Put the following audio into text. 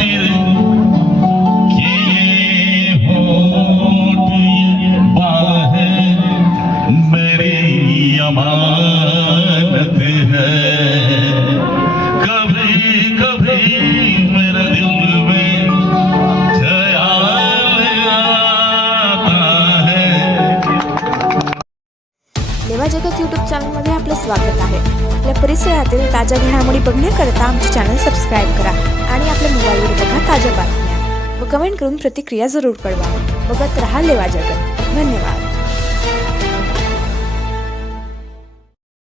है। जगत यूट्यूब चॅनलमध्ये स्वागत आहे. आपल्या परिसरातील ताज्या घडामोडी बघण्याकरता आमचे चॅनल सबस्क्राईब करा. ताज्या बातम्या व कमेंट करून प्रतिक्रिया जरूर कळवा. बघत रहा लेवा जगत. धन्यवाद.